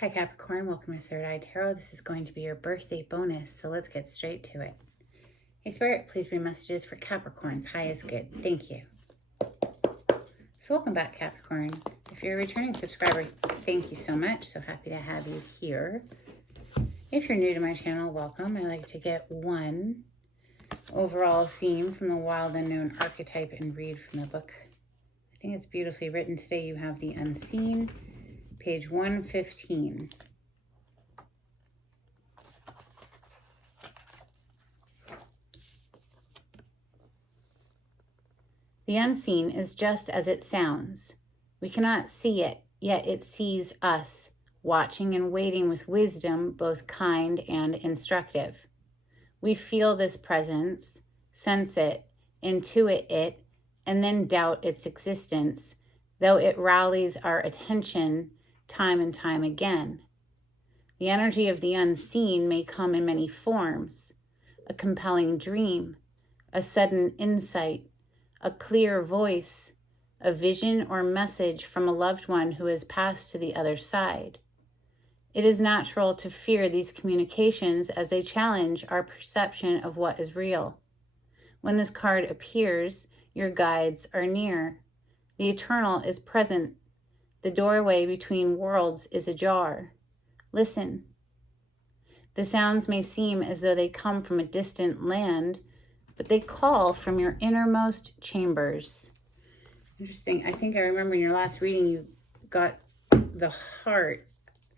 Hi Capricorn, welcome to Third Eye Tarot. This is going to be your birthday bonus, so let's get straight to it. Hey Spirit, please bring messages for Capricorn's highest good. Thank you. So welcome back Capricorn. If you're a returning subscriber, thank you so much. So happy to have you here. If you're new to my channel, welcome. I like to get one overall theme from the Wild Unknown archetype and read from the book. I think it's beautifully written. Today you have the Unseen, page 115. The unseen is just as it sounds. We cannot see it, yet it sees us, watching and waiting with wisdom, both kind and instructive. We feel this presence, sense it, intuit it, and then doubt its existence, though it rallies our attention time and time again. The energy of the unseen may come in many forms: a compelling dream, a sudden insight, a clear voice, a vision or message from a loved one who has passed to the other side. It is natural to fear these communications as they challenge our perception of what is real. When this card appears, your guides are near. The eternal is present. The doorway between worlds is ajar. Listen. The sounds may seem as though they come from a distant land, but they call from your innermost chambers. Interesting. I think I remember in your last reading you got the heart,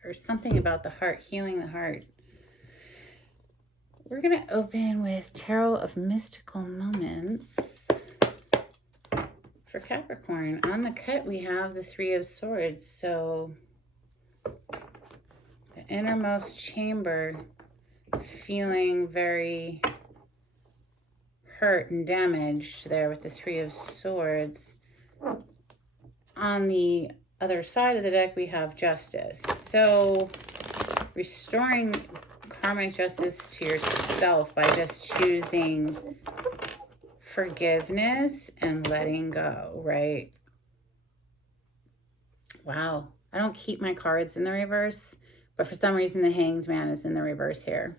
or something about the heart, healing the heart. We're going to open with Tarot of Mystical Moments for Capricorn. On the cut, we have the Three of Swords. So the innermost chamber, feeling very hurt and damaged there with the Three of Swords. On the other side of the deck, we have Justice. So restoring karmic justice to yourself by just choosing forgiveness and letting go, right? Wow. I don't keep my cards in the reverse, but for some reason the Hanged Man is in the reverse here.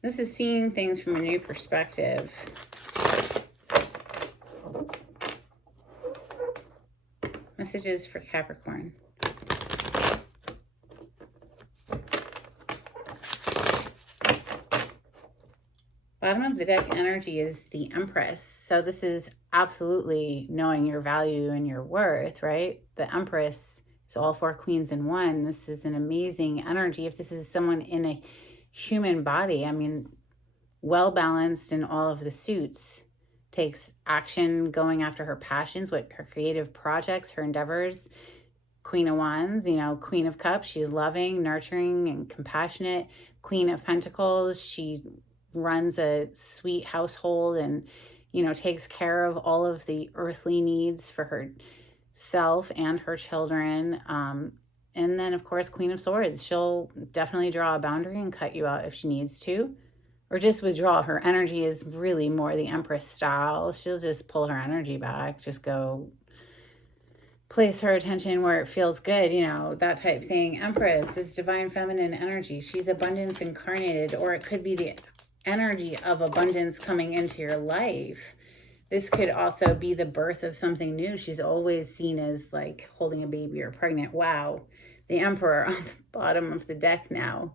This is seeing things from a new perspective. Messages for Capricorn. Bottom of the deck energy is the Empress. So this is absolutely knowing your value and your worth, right? The Empress is all four queens in one. This is an amazing energy. If this is someone in a human body, I mean, well balanced in all of the suits, takes action going after her passions, what her creative projects, her endeavors. Queen of Wands, you know, Queen of Cups, she's loving, nurturing, and compassionate. Queen of Pentacles, she runs a sweet household and, you know, takes care of all of the earthly needs for herself and her children. And then, of course, Queen of Swords, she'll definitely draw a boundary and cut you out if she needs to, or just withdraw. Her energy is really more the Empress style. She'll just pull her energy back, just go place her attention where it feels good, you know, that type thing. Empress is divine feminine energy. She's abundance incarnated, or it could be the energy of abundance coming into your life. This could also be the birth of something new. She's always seen as like holding a baby or pregnant. Wow. The Emperor on the bottom of the deck now.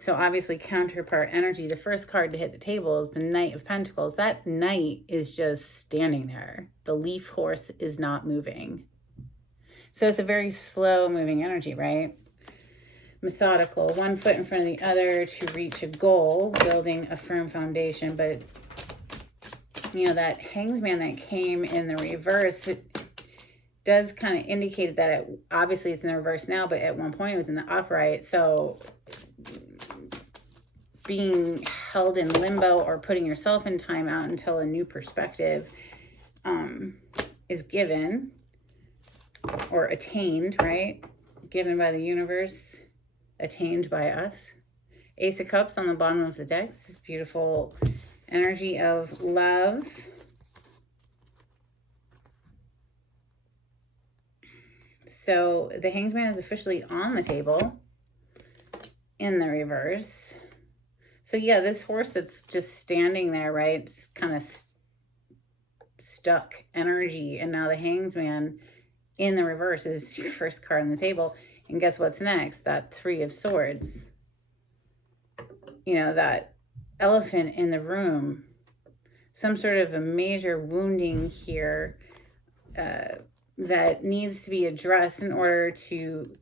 So obviously counterpart energy. The first card to hit the table is the Knight of Pentacles. That knight is just standing there. The leaf horse is not moving. So it's a very slow moving energy, right? Methodical, one foot in front of the other to reach a goal, building a firm foundation. But, you know, that Hanged Man that came in the reverse, it does kind of indicate that obviously it's in the reverse now, but at one point it was in the upright. So being held in limbo or putting yourself in timeout until a new perspective is given or attained, right? Given by the universe, attained by us. Ace of Cups on the bottom of the deck. This is beautiful energy of love. So the Hanged Man is officially on the table in the reverse. So yeah, this horse that's just standing there, right? It's kind of stuck energy. And now the Hanged Man in the reverse is your first card on the table. And guess what's next? That Three of Swords. You know, that elephant in the room. Some sort of a major wounding here that needs to be addressed in order to,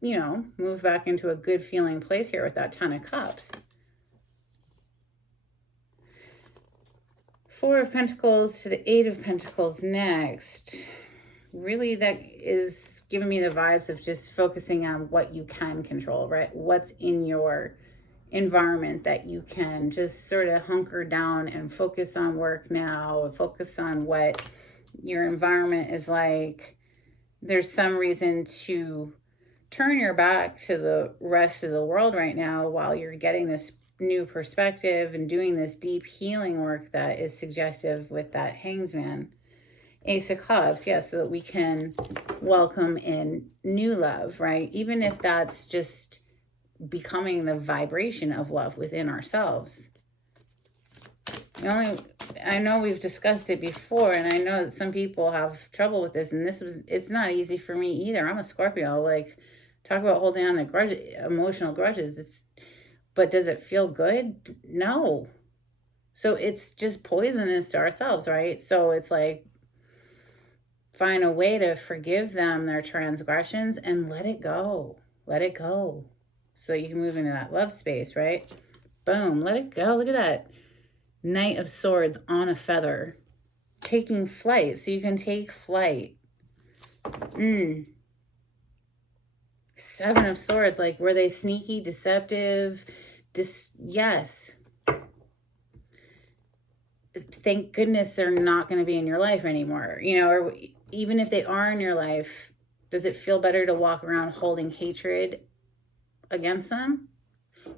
you know, move back into a good feeling place here with that Ten of Cups. Four of Pentacles to the Eight of Pentacles next. Really, that is giving me the vibes of just focusing on what you can control, right? What's in your environment that you can just sort of hunker down and focus on work now, focus on what your environment is like. There's some reason to turn your back to the rest of the world right now while you're getting this new perspective and doing this deep healing work that is suggestive with that Hanged Man. Ace of Cups, yes, so that we can welcome in new love, right? Even if that's just becoming the vibration of love within ourselves. I know we've discussed it before, and I know that some people have trouble with this, and it's not easy for me either. I'm a Scorpio. Like, talk about holding on to emotional grudges. But does it feel good? No. So it's just poisonous to ourselves, right? So it's like, find a way to forgive them their transgressions and let it go. Let it go. So you can move into that love space, right? Boom, let it go. Look at that. Knight of Swords on a feather. Taking flight. So you can take flight. Seven of Swords. Like, were they sneaky, deceptive? Yes. Thank goodness they're not going to be in your life anymore. You know, or even if they are in your life, does it feel better to walk around holding hatred against them?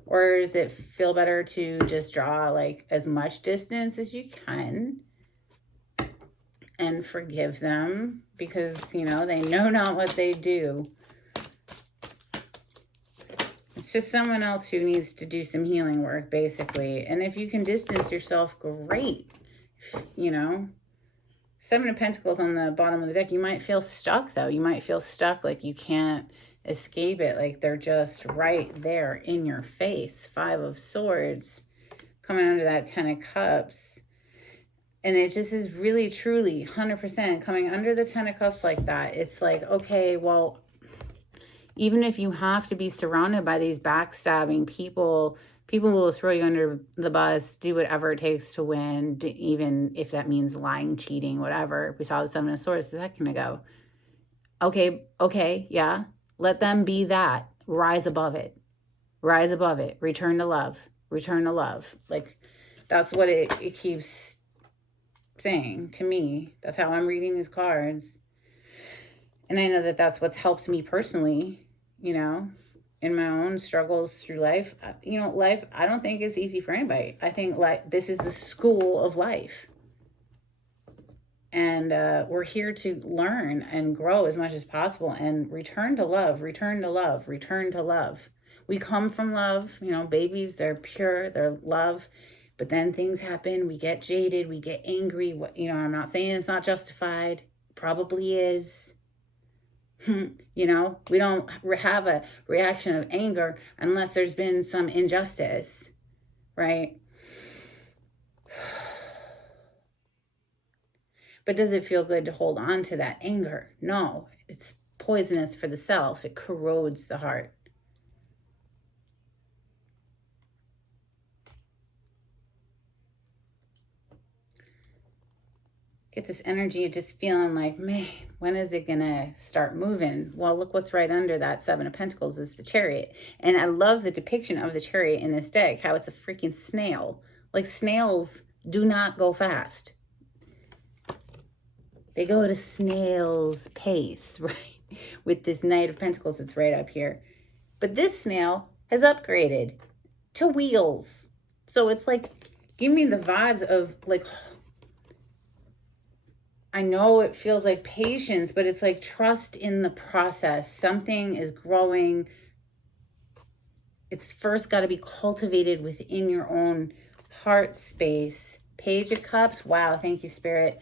Or does it feel better to just draw like as much distance as you can and forgive them because, you know, they know not what they do. It's just someone else who needs to do some healing work, basically. And if you can distance yourself, great. You know, Seven of Pentacles on the bottom of the deck. You might feel stuck, though. You might feel stuck, like you can't escape it, like they're just right there in your face. Five of Swords coming under that Ten of Cups. And it just is really, truly, 100% coming under the Ten of Cups like that. It's like, okay, well, even if you have to be surrounded by these backstabbing people, people will throw you under the bus, do whatever it takes to win, even if that means lying, cheating, whatever. We saw the Seven of Swords a second ago. Okay, yeah. Let them be that. Rise above it. Rise above it. Return to love. Return to love. Like, that's what it keeps saying to me. That's how I'm reading these cards. And I know that that's what's helped me personally, you know, in my own struggles through life. You know, life, I don't think is easy for anybody. I think this is the school of life. And we're here to learn and grow as much as possible and return to love, return to love, return to love. We come from love, you know, babies, they're pure, they're love. But then things happen, we get jaded, we get angry. You know, I'm not saying it's not justified. Probably is. You know, we don't have a reaction of anger unless there's been some injustice, right? But does it feel good to hold on to that anger? No, it's poisonous for the self. It corrodes the heart. Get this energy of just feeling like, man, when is it going to start moving? Well, look what's right under that Seven of Pentacles is the Chariot. And I love the depiction of the Chariot in this deck, how it's a freaking snail. Like, snails do not go fast. They go at a snail's pace, right? With this Knight of Pentacles that's right up here. But this snail has upgraded to wheels. So it's like, give me the vibes of like I know it feels like patience, but it's like trust in the process. Something is growing. It's first got to be cultivated within your own heart space. Page of Cups. Wow, thank you, Spirit.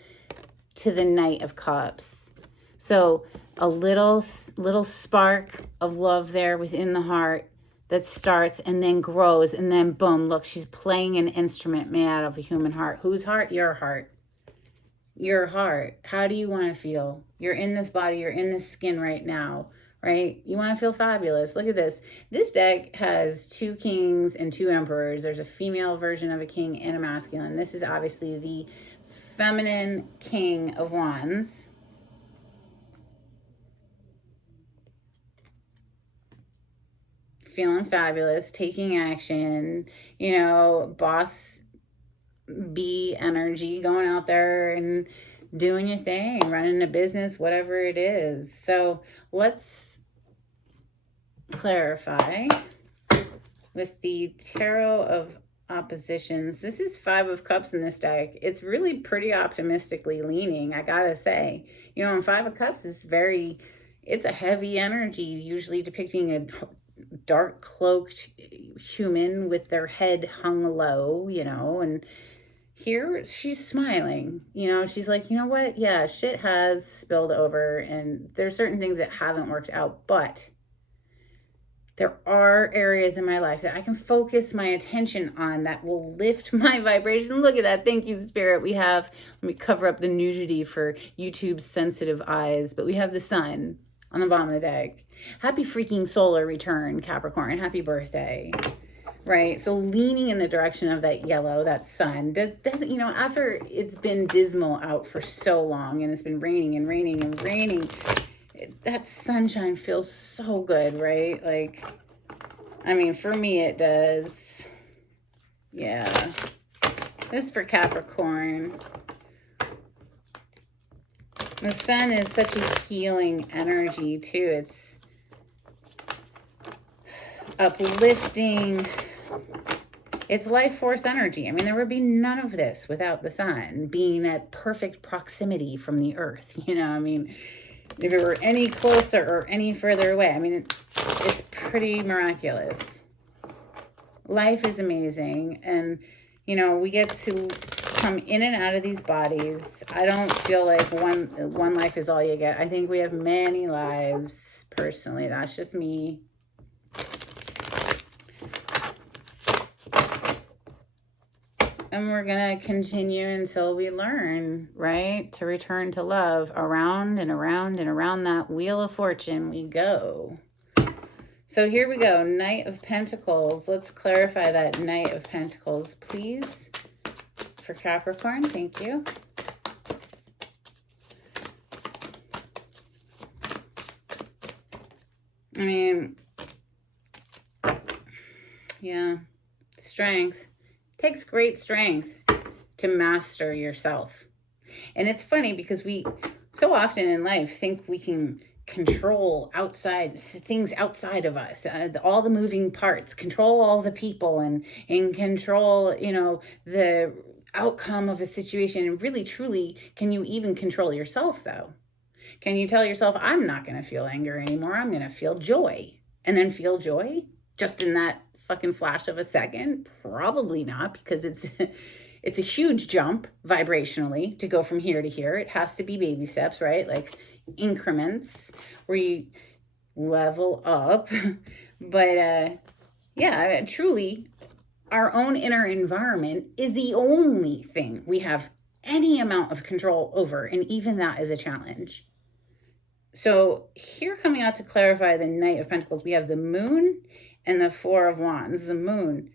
To the Knight of Cups. So a little spark of love there within the heart that starts and then grows, and then boom, look, she's playing an instrument made out of a human heart. Whose heart? Your heart. Your heart. How do you want to feel? You're in this body, you're in this skin right now, right? You want to feel fabulous. Look at this. This deck has 2 kings and 2 emperors. There's a female version of a king and a masculine. This is obviously the feminine King of Wands. Feeling fabulous, taking action, you know, boss bee energy, going out there and doing your thing, running a business, whatever it is. So let's clarify with the Tarot of Oppositions. This is 5 of Cups in this deck. It's really pretty optimistically leaning, I gotta say. You know, in 5 of Cups is it's a heavy energy, usually depicting a dark cloaked human with their head hung low, you know, and here she's smiling. You know, she's like, you know what? Yeah, shit has spilled over and there's certain things that haven't worked out, but there are areas in my life that I can focus my attention on that will lift my vibration. Look at that. Thank you, Spirit. Let me cover up the nudity for YouTube's sensitive eyes, but we have the sun on the bottom of the deck. Happy freaking solar return, Capricorn. Happy birthday. Right? So leaning in the direction of that yellow, that sun, doesn't, you know, after it's been dismal out for so long and it's been raining and raining and raining, that sunshine feels so good, right? Like, I mean, for me, it does. Yeah. This is for Capricorn. The sun is such a healing energy, too. It's uplifting. It's life force energy. I mean, there would be none of this without the sun being at perfect proximity from the earth. You know, I mean, if it were any closer or any further away, I mean, it's pretty miraculous. Life is amazing. And, you know, we get to come in and out of these bodies. I don't feel like one life is all you get. I think we have many lives, personally. That's just me. And we're going to continue until we learn, right? To return to love. Around and around and around that wheel of fortune we go. So here we go. Knight of Pentacles. Let's clarify that Knight of Pentacles, please. For Capricorn. Thank you. I mean, yeah. Strength. Takes great strength to master yourself. And it's funny because we so often in life think we can control things outside of us, all the moving parts, control all the people and control, you know, the outcome of a situation. And really, truly, can you even control yourself, though? Can you tell yourself, I'm not going to feel anger anymore. I'm going to feel joy, and then feel joy just in that fucking flash of a second? Probably not, because it's a huge jump vibrationally to go from here to here. It has to be baby steps, right? Like increments where you level up. But yeah, truly, our own inner environment is the only thing we have any amount of control over, and even that is a challenge. So here, coming out to clarify the Knight of Pentacles, we have the Moon and the 4 of Wands. The Moon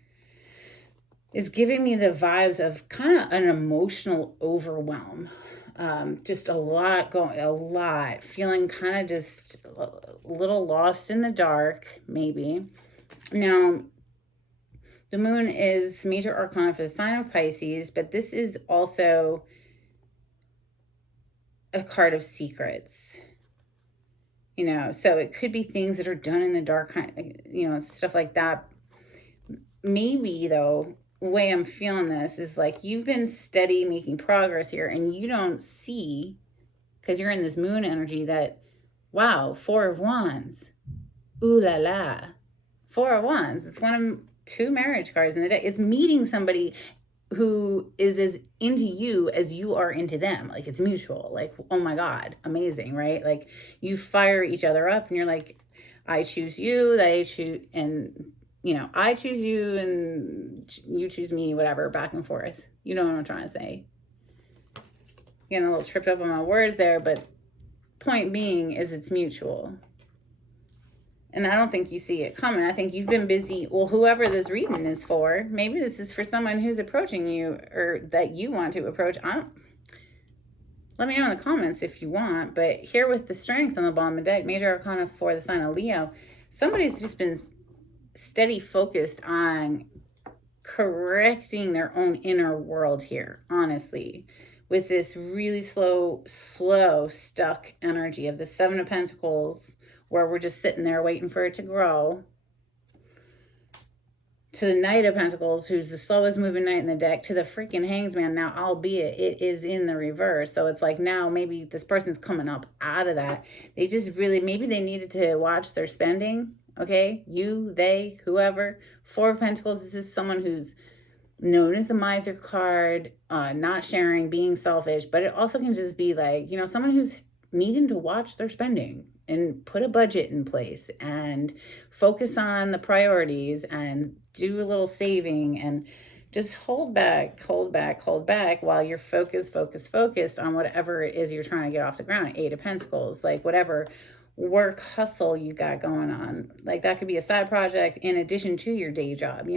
is giving me the vibes of kind of an emotional overwhelm. Just a lot, feeling kind of just a little lost in the dark, maybe. Now, the Moon is major arcana for the sign of Pisces, but this is also a card of secrets. You know, so it could be things that are done in the dark, you know, stuff like that. Maybe, though, the way I'm feeling this is like you've been steady making progress here and you don't see because you're in this moon energy that, wow, Four of Wands. Ooh la la. Four of Wands. It's one of two marriage cards in the deck. It's meeting somebody who is as into you as you are into them. Like, it's mutual. Like, oh my God, amazing, right? Like, you fire each other up and you're like, I choose you, they choose, and I choose you and you choose me, whatever, back and forth. You know what I'm trying to say. Getting a little tripped up on my words there, but point being is it's mutual. And I don't think you see it coming. I think you've been busy. Well, whoever this reading is for, maybe this is for someone who's approaching you or that you want to approach. Let me know in the comments if you want. But here with the Strength on the bottom of the deck, Major Arcana for the sign of Leo, somebody's just been steady focused on correcting their own inner world here, honestly, with this really slow, stuck energy of the Seven of Pentacles, where we're just sitting there waiting for it to grow, to the Knight of Pentacles, who's the slowest moving knight in the deck, to the freaking Hanged Man. Now, albeit it is in the reverse, so it's like now maybe this person's coming up out of that. They just really, maybe they needed to watch their spending, okay? You, they, whoever. Four of Pentacles, this is someone who's known as a miser card, not sharing, being selfish, but it also can just be like, someone who's needing to watch their spending and put a budget in place and focus on the priorities and do a little saving and just hold back while you're focused on whatever it is you're trying to get off the ground. Eight of Pentacles, like whatever work hustle you got going on. Like that could be a side project in addition to your day job,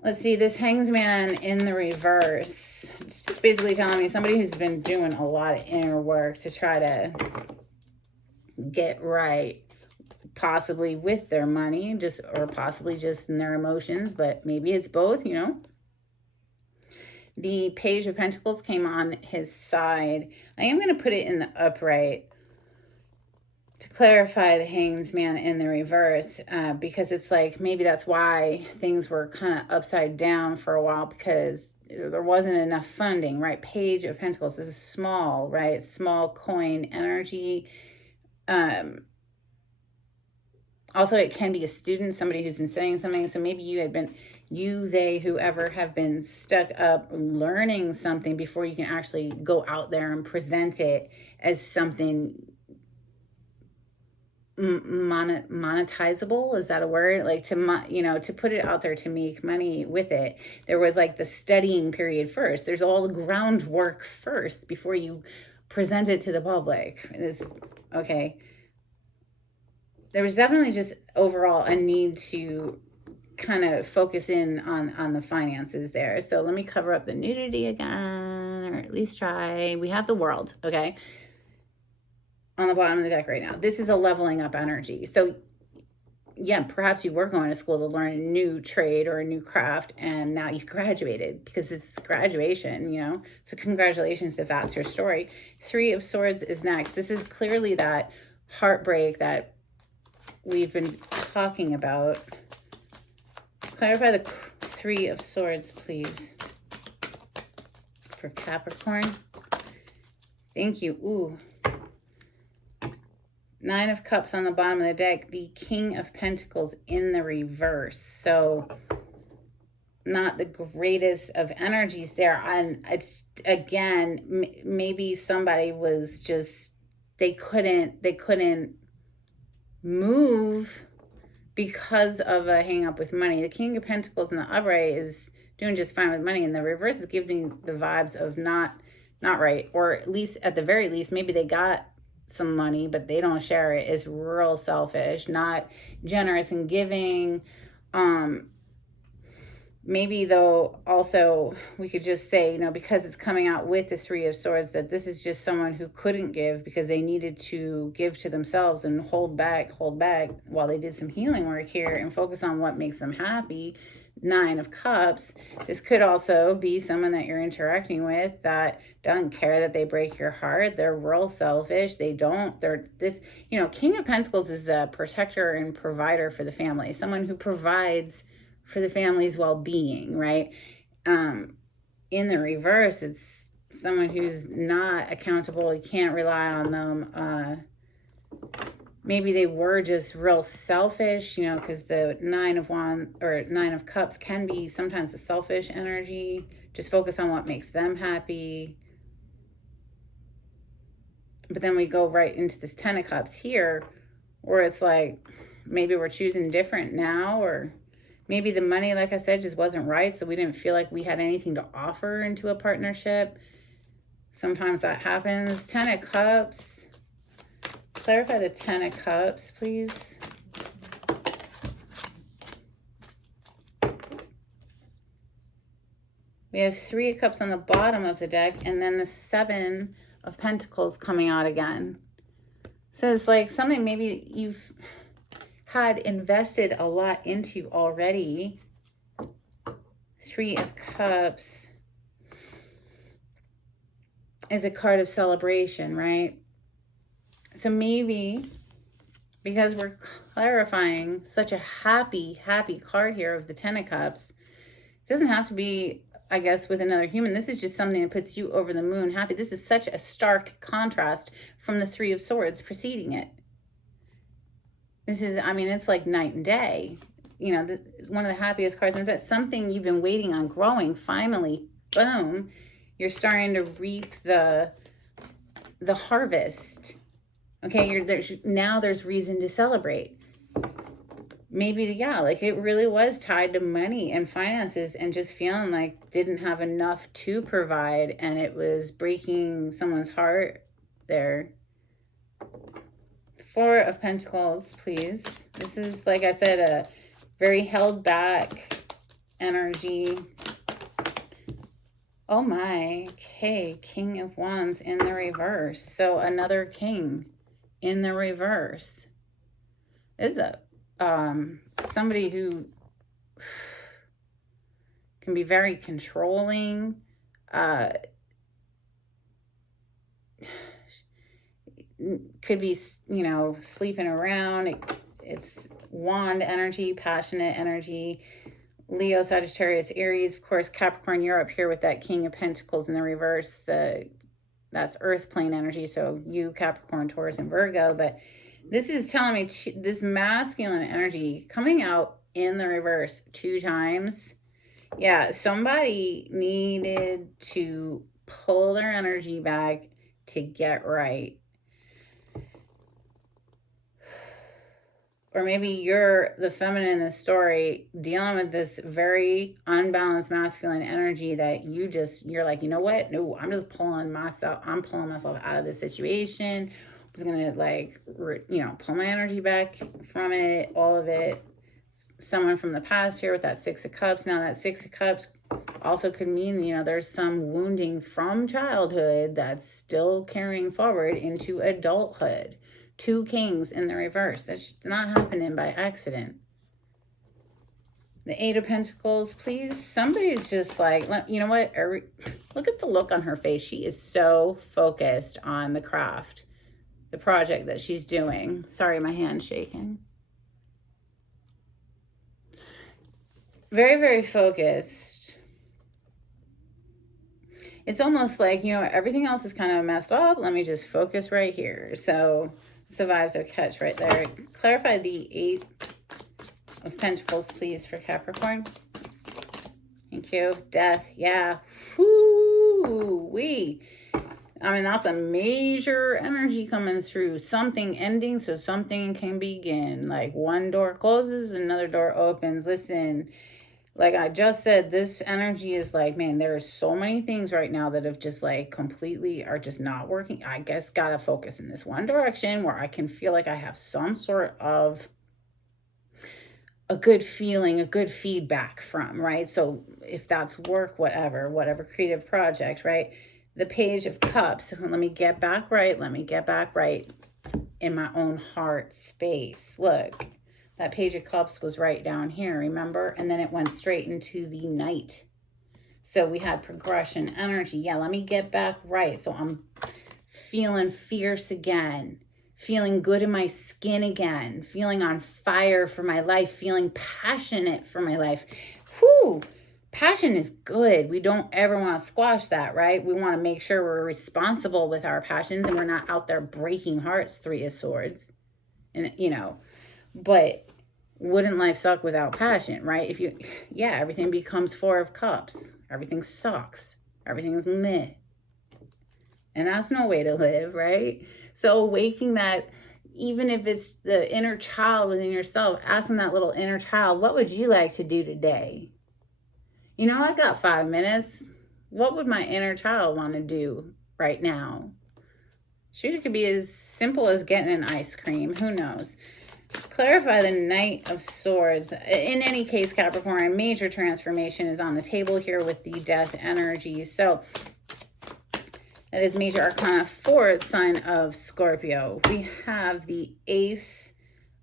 Let's see, this Hanged Man in the reverse. It's just basically telling me somebody who's been doing a lot of inner work to try to get right, possibly with their money, or possibly just in their emotions, but maybe it's both, The Page of Pentacles came on his side. I am going to put it in the upright to clarify the Hanged Man in the reverse, because it's like maybe that's why things were kind of upside down for a while, because there wasn't enough funding, right? Page of Pentacles, this is small, right? Small coin energy. Also, it can be a student, somebody who's been studying something. So maybe they, whoever, have been stuck up learning something before you can actually go out there and present it as something monetizable. Is that a word? Like to put it out there to make money with it. There was like the studying period first. There's all the groundwork first before you present it to the public. Okay. There was definitely just overall a need to kind of focus in on the finances there. So let me cover up the nudity again, or at least try. We have the World, okay, on the bottom of the deck right now. This is a leveling up energy. So yeah, perhaps you were going to school to learn a new trade or a new craft, and now you graduated, because it's graduation, So congratulations if that's your story. Three of Swords is next. This is clearly that heartbreak that we've been talking about. Clarify the Three of Swords, please, for Capricorn. Thank you. Ooh. Nine of Cups on the bottom of the deck. The King of Pentacles in the reverse. So not the greatest of energies there. And it's, again, maybe somebody was just, they couldn't move because of a hang up with money. The King of Pentacles in the upright is doing just fine with money, and the reverse is giving the vibes of not right, or at least, at the very least, maybe they got some money but they don't share it. Is real selfish, not generous and giving. Maybe though, also we could just say, because it's coming out with the Three of Swords, that this is just someone who couldn't give because they needed to give to themselves and hold back while they did some healing work here and focus on what makes them happy. Nine of Cups. This could also be someone that you're interacting with that doesn't care that they break your heart. They're real selfish. King of Pentacles is a protector and provider for the family. Someone who provides for the family's well-being, right? In the reverse, it's someone who's not accountable. You can't rely on them. Maybe they were just real selfish, you know, because the Nine of Cups can be sometimes a selfish energy. Just focus on what makes them happy. But then we go right into this Ten of Cups here, where it's like, maybe we're choosing different now, or maybe the money, like I said, just wasn't right. So we didn't feel like we had anything to offer into a partnership. Sometimes that happens. Ten of Cups. Clarify the Ten of Cups, please. We have Three of Cups on the bottom of the deck, and then the Seven of Pentacles coming out again. So it's like something maybe you've had invested a lot into already. Three of Cups is a card of celebration, right? So maybe because we're clarifying such a happy card here of the Ten of Cups, it doesn't have to be, I guess, with another human. This is just something that puts you over the moon happy. This is such a stark contrast from the Three of Swords preceding it. This is, I mean, it's like night and day. You know, one of the happiest cards. And that's something you've been waiting on growing. Finally, boom, you're starting to reap the harvest. Okay, now there's reason to celebrate. Maybe, yeah, like it really was tied to money and finances and just feeling like didn't have enough to provide, and it was breaking someone's heart there. Four of Pentacles, please. This is, like I said, a very held back energy. Oh my, okay, King of Wands in the reverse. So another king in the reverse. This is somebody who can be very controlling. Could be, you know, sleeping around. It's wand energy, passionate energy. Leo, Sagittarius, Aries. Of course, Capricorn, you're up here with that King of Pentacles in the reverse. That's earth plane energy. So you, Capricorn, Taurus, and Virgo. But this is telling me this masculine energy coming out in the reverse 2 times. Yeah, somebody needed to pull their energy back to get right. Or maybe you're the feminine in the story dealing with this very unbalanced masculine energy that you're like, you know what? No, I'm just pulling myself out of this situation. I'm just going to, like, you know, pull my energy back from it, all of it. Someone from the past here with that Six of Cups. Now that Six of Cups also could mean, you know, there's some wounding from childhood that's still carrying forward into adulthood. 2 kings in the reverse. That's not happening by accident. The Eight of Pentacles, please. Somebody's just like, you know what? Look at the look on her face. She is so focused on the craft, the project that she's doing. Sorry, my hand's shaking. Very, very focused. It's almost like, you know, everything else is kind of messed up. Let me just focus right here. So the vibes I catch right there. Clarify the Eight of Pentacles, please, for Capricorn. Thank you. Death. Yeah. Woo-wee. I mean, that's a major energy coming through. Something ending so something can begin. Like one door closes, another door opens. Listen, like I just said, this energy is like, man, there are so many things right now that have just like completely are just not working. I guess gotta focus in this one direction where I can feel like I have some sort of a good feeling, a good feedback from, right? So if that's work, whatever creative project, right? The Page of Cups. Let me get back right. Let me get back right in my own heart space. Look. That Page of Cups was right down here, remember? And then it went straight into the Knight. So we had progression, energy. Yeah, let me get back right. So I'm feeling fierce again. Feeling good in my skin again. Feeling on fire for my life. Feeling passionate for my life. Whew. Passion is good. We don't ever want to squash that, right? We want to make sure we're responsible with our passions and we're not out there breaking hearts, Three of Swords. And, but wouldn't life suck without passion, right? Yeah, everything becomes Four of Cups. Everything sucks. Everything's meh. And that's no way to live, right? So waking that, even if it's the inner child within yourself, asking that little inner child, what would you like to do today? I got 5 minutes. What would my inner child want to do right now? Shoot, it could be as simple as getting an ice cream. Who knows? Clarify the Knight of Swords. In any case, Capricorn, major transformation is on the table here with the death energy. So that is major arcana 4th sign of Scorpio. We have the Ace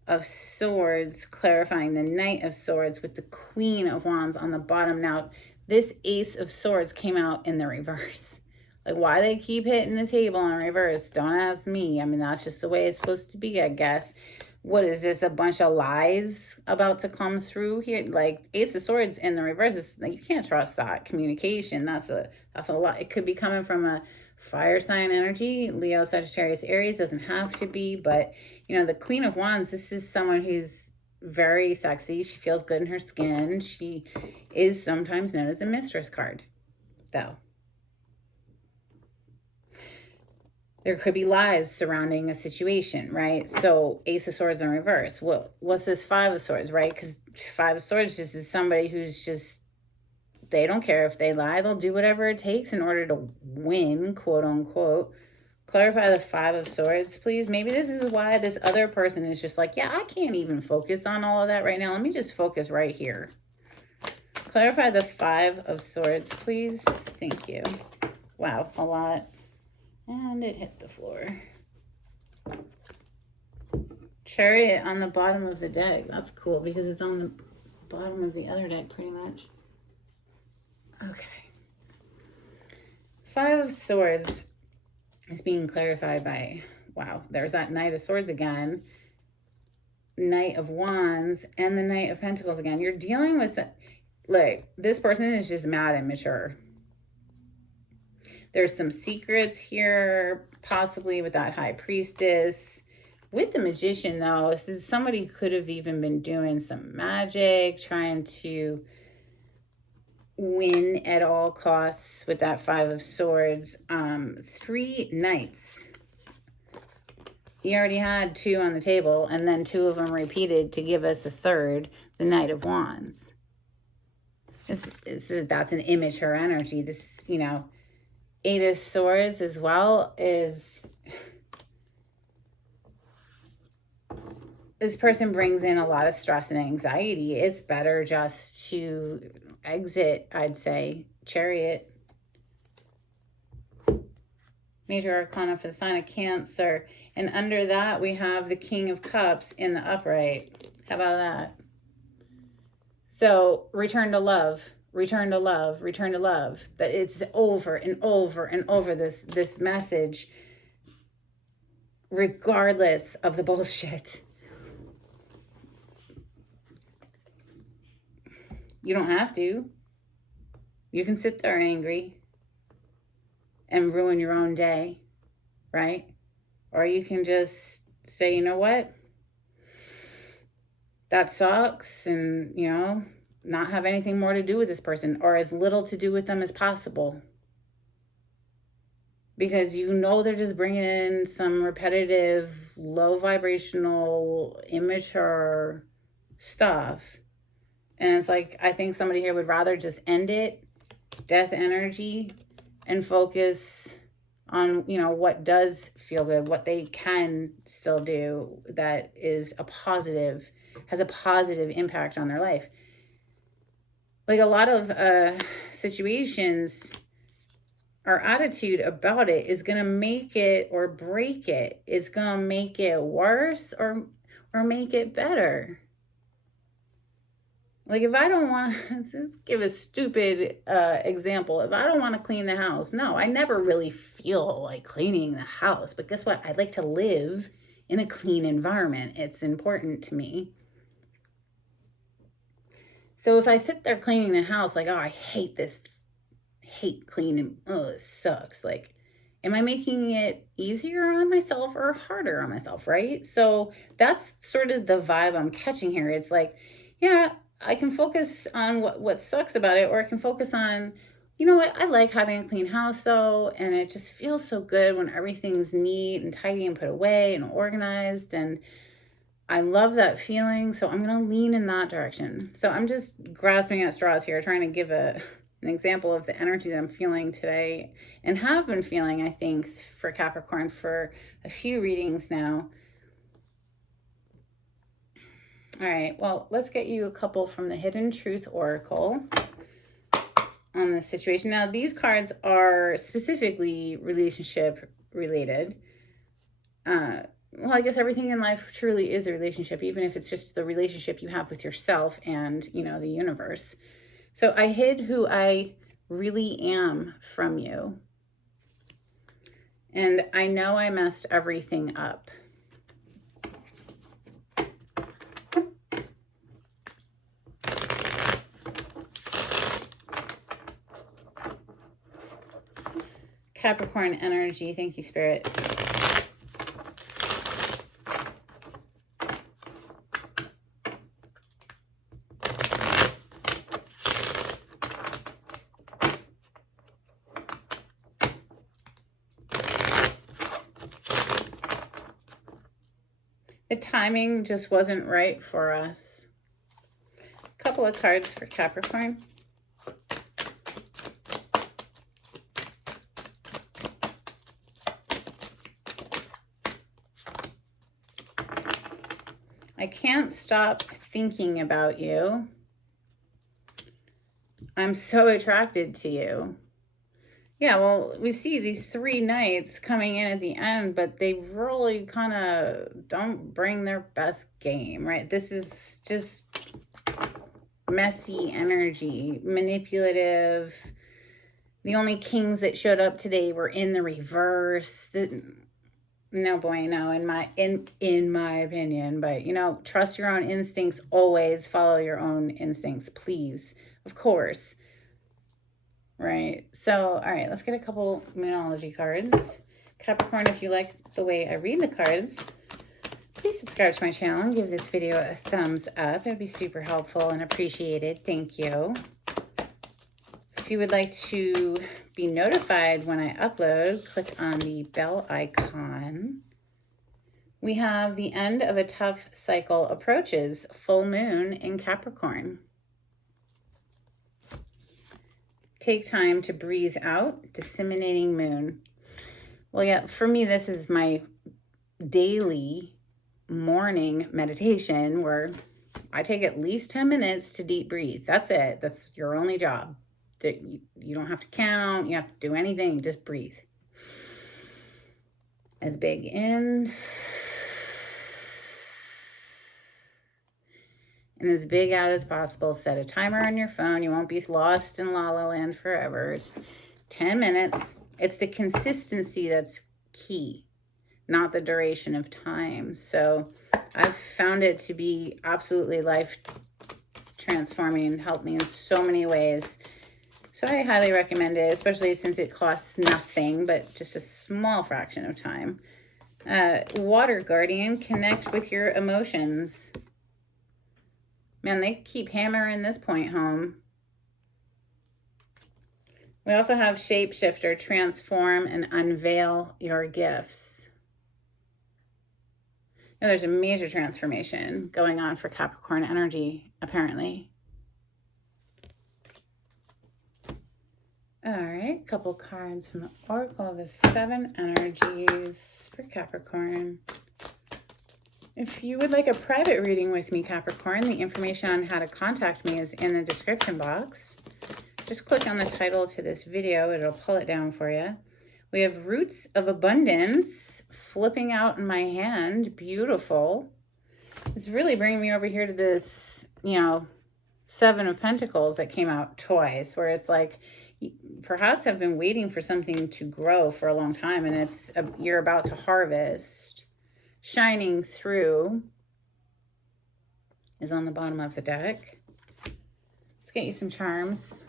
of Swords clarifying the Knight of Swords with the Queen of Wands on the bottom. Now, this Ace of Swords came out in the reverse. Like, why they keep hitting the table in reverse, don't ask me. I mean, that's just the way it's supposed to be, I guess. What is this, a bunch of lies about to come through here? Like, Ace of Swords in the reverse, is, you can't trust that communication. That's a lot. It could be coming from a fire sign energy. Leo, Sagittarius, Aries, doesn't have to be, but the Queen of Wands, this is someone who's very sexy. She feels good in her skin. She is sometimes known as a mistress card, though. There could be lies surrounding a situation, right? So Ace of Swords in reverse. What's this Five of Swords, right? Because Five of Swords just is somebody who's just, they don't care if they lie. They'll do whatever it takes in order to win, quote unquote. Clarify the Five of Swords, please. Maybe this is why this other person is just like, yeah, I can't even focus on all of that right now. Let me just focus right here. Clarify the Five of Swords, please. Thank you. Wow, a lot. And it hit the floor. Chariot on the bottom of the deck. That's cool because it's on the bottom of the other deck pretty much. Okay. Five of Swords is being clarified by, wow, there's that Knight of Swords again, Knight of Wands, and the Knight of Pentacles again. You're dealing with, like, this person is just mad and mature. There's some secrets here, possibly with that High Priestess. With the Magician, though, this is somebody who could have even been doing some magic, trying to win at all costs with that Five of Swords. 3 Knights. You already had 2 on the table, and then 2 of them repeated to give us a third, the Knight of Wands. That's an immature energy. This, 8 of Swords as well is, this person brings in a lot of stress and anxiety. It's better just to exit, I'd say. Chariot. Major arcana for the sign of Cancer. And under that, we have the King of Cups in the upright. How about that? So, return to love. Return to love, return to love. That it's over and over and over this message, regardless of the bullshit. You don't have to. You can sit there angry and ruin your own day, right? Or you can just say, you know what? That sucks, and, not have anything more to do with this person, or as little to do with them as possible, because they're just bringing in some repetitive, low vibrational, immature stuff. And it's like, I think somebody here would rather just end it, death energy, and focus on, what does feel good, what they can still do that is has a positive impact on their life. Like, a lot of situations, our attitude about it is going to make it or break it. It's going to make it worse or make it better. Like, if I don't want to, just give a stupid example. If I don't want to clean the house, no, I never really feel like cleaning the house. But guess what? I'd like to live in a clean environment. It's important to me. So if I sit there cleaning the house, like, oh, I hate this, hate cleaning, oh, it sucks. Like, am I making it easier on myself or harder on myself, right? So that's sort of the vibe I'm catching here. It's like, yeah, I can focus on what sucks about it, or I can focus on, you know what, I like having a clean house though, and it just feels so good when everything's neat and tidy and put away and organized, and I love that feeling, so I'm going to lean in that direction. So I'm just grasping at straws here, trying to give an example of the energy that I'm feeling today and have been feeling, I think, for Capricorn for a few readings now. All right, well, let's get you a couple from the Hidden Truth Oracle on this situation. Now, these cards are specifically relationship related. Well, I guess everything in life truly is a relationship, even if it's just the relationship you have with yourself and, you know, the universe. So I hid who I really am from you. And I know I messed everything up. Capricorn energy. Thank you, Spirit. The timing just wasn't right for us. A couple of cards for Capricorn. I can't stop thinking about you. I'm so attracted to you. Yeah, well, we see these 3 knights coming in at the end, but they really kind of don't bring their best game, right? This is just messy energy, manipulative. The only kings that showed up today were in the reverse. No bueno in my opinion, but you know, trust your own instincts, always follow your own instincts, please. Of course. Right. So, all right, let's get a couple Moonology cards. Capricorn, if you like the way I read the cards, please subscribe to my channel and give this video a thumbs up. It'd be super helpful and appreciated. Thank you. If you would like to be notified when I upload, click on the bell icon. We have the end of a tough cycle approaches, full moon in Capricorn. Take time to breathe out, disseminating moon. Well, yeah, for me, this is my daily morning meditation where I take at least 10 minutes to deep breathe. That's it. That's your only job. You don't have to count. You have to do anything. Just breathe. As big in and as big out as possible. Set a timer on your phone. You won't be lost in La La Land forever. It's 10 minutes. It's the consistency that's key, not the duration of time. So I've found it to be absolutely life transforming and helped me in so many ways. So I highly recommend it, especially since it costs nothing but just a small fraction of time. Water Guardian, connect with your emotions. Man, they keep hammering this point home. We also have Shapeshifter, transform and unveil your gifts. Now, there's a major transformation going on for Capricorn energy, apparently. All right, a couple cards from the Oracle of the 7 energies for Capricorn. If you would like a private reading with me, Capricorn, the information on how to contact me is in the description box. Just click on the title to this video. It'll pull it down for you. We have Roots of Abundance flipping out in my hand. Beautiful. It's really bringing me over here to this, you know, 7 of Pentacles that came out twice, where it's like, perhaps have been waiting for something to grow for a long time, and you're about to harvest. Shining through is on the bottom of the deck. get you some charms.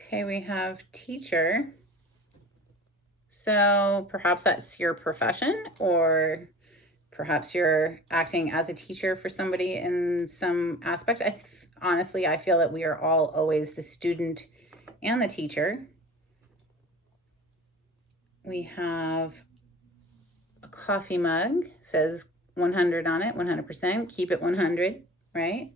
Okay, we have teacher. So perhaps that's your profession, or perhaps you're acting as a teacher for somebody in some aspect. Honestly, I feel that we are all always the student and the teacher. We have a coffee mug, says 100 on it, 100%, keep it 100, right?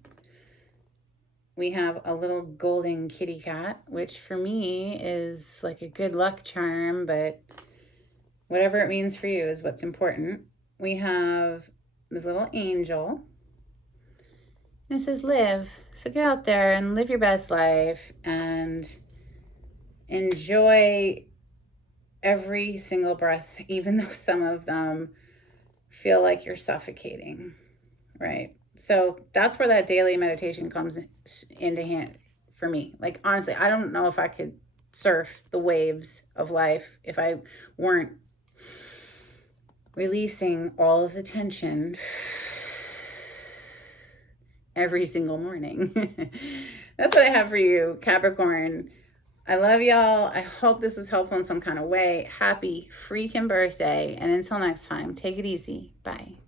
We have a little golden kitty cat, which for me is like a good luck charm, but whatever it means for you is what's important. We have this little angel. And it says live. So get out there and live your best life and enjoy every single breath, even though some of them feel like you're suffocating, right? So that's where that daily meditation comes into hand for me. Like, honestly, I don't know if I could surf the waves of life if I weren't releasing all of the tension every single morning. That's what I have for you, Capricorn. I love y'all. I hope this was helpful in some kind of way. Happy freaking birthday. And until next time, take it easy. Bye.